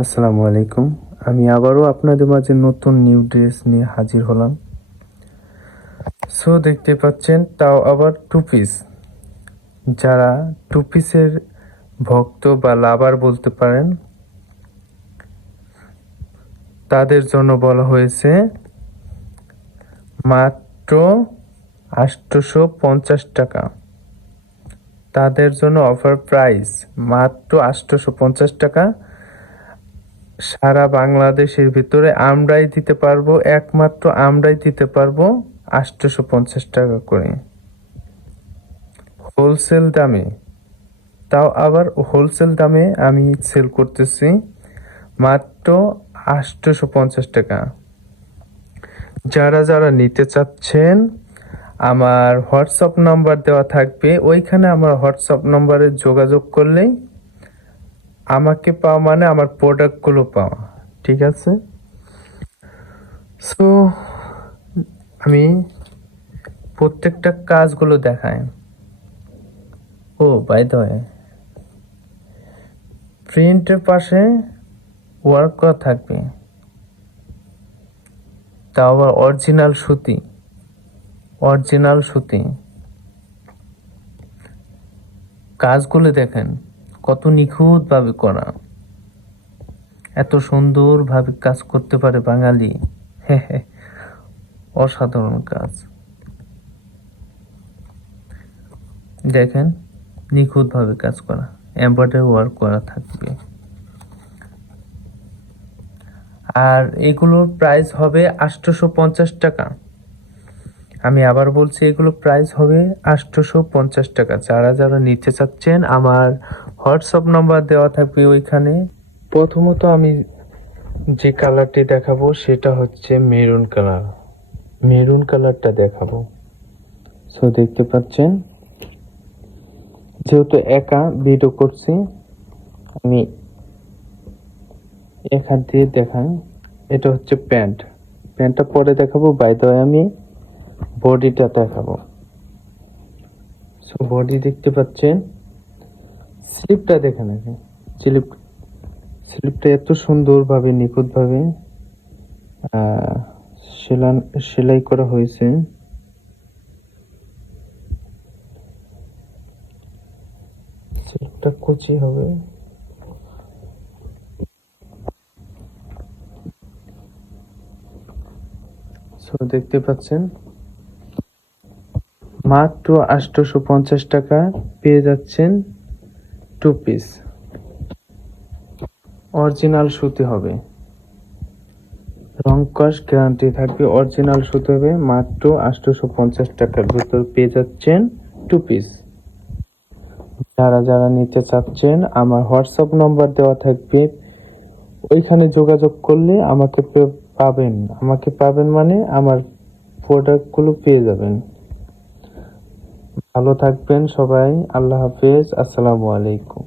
আসসালামু আলাইকুম। আমি আবারও আপনাদের মাঝে নতুন নিউ ড্রেস নিয়ে হাজির হলাম। সো দেখতে পাচ্ছেন, তাও আবার টু পিস। যারা টু পিসের ভক্ত বা লাভার বলতে পারেন, তাদের জন্য বলা হয়েছে মাত্র 850 টাকা। তাদের জন্য অফার প্রাইস মাত্র 850 টাকা। সারা বাংলাদেশের ভিতরে আমরাই দিতে পারবো, একমাত্র আমরাই দিতে পারবো 850 টাকা করে হোলসেল দামে। তাও আবার হোলসেল দামে আমি সেল করতেছি মাত্র 850 টাকা। যারা যারা নিতে চাচ্ছেন, আমার হোয়াটসঅ্যাপ নাম্বার দেওয়া থাকবে, ওইখানে আমার হোয়াটসঅ্যাপ নাম্বারে যোগাযোগ করলেই আমাকে পাওয়া মানে আমার প্রোডাক্টগুলো পাওয়া। ঠিক আছে? সো আমি প্রত্যেকটা কাজগুলো দেখাই। ও বাই দ্য ওয়ে, প্রিন্টের পাশে ওয়ার্ক করা থাকবে, তাও আবার অরিজিনাল সুতি। অরিজিনাল সুতি কাজগুলো দেখেন কত নিখুঁতভাবে করা। এত সুন্দরভাবে কাজ করতে পারে বাঙালি। অসাধারণ কাজ। দেখেন, নিখুঁতভাবে কাজ করা, এমব্রয়ডারি ওয়ার্ক করা থাকবে। আর এগুলোর প্রাইস হবে 850 টাকা। আমি আবার বলছি, এগুলো প্রাইস হবে 850 টাকা। যারা যারা নিতে চাচ্ছেন, আমার হোয়াটসঅ্যাপ নাম্বার দেওয়া থাকবে ওইখানে। প্রথমত আমি যে কালারটি দেখাবো সেটা হচ্ছে মেরুন কালার। মেরুন কালারটা দেখাবো। সো দেখতে পাচ্ছেন, যেহেতু একা ভিডিও করছি, আমি এক হাত দিয়ে দেখাই। এটা হচ্ছে প্যান্ট। প্যান্টটা পরে দেখাবো। বাই দ্য ওয়ে, আমি বডিটা দেখাবো। সো বডি দেখতে পাচ্ছেন। স্লিপটা দেখে নেবেন। স্লিপটা এত সুন্দরভাবে নিখুঁতভাবে সেলাই করা হয়েছে। স্লিপটা কুচি হবে। সো দেখতে পাচ্ছেন, মাত্র 850 টাকা পেয়ে যাচ্ছেন টু পিস। অরিজিনাল সুতি হবে, রং কস গ্যারান্টি থাকবে। অরিজিনাল সুতি হবে। মাত্র 850 টাকার ভিতর পেয়ে যাচ্ছেন টু পিস। যারা যারা নিতে চাচ্ছেন, আমার হোয়াটসঅ্যাপ নম্বর দেওয়া থাকবে, ওইখানে যোগাযোগ করলে পাবেন। আমাকে পাবেন মানে আমার প্রোডাক্টগুলো পেয়ে যাবেন। ভালো থাকবেন সবাই। আল্লাহ হাফেজ। আসসালামু আলাইকুম।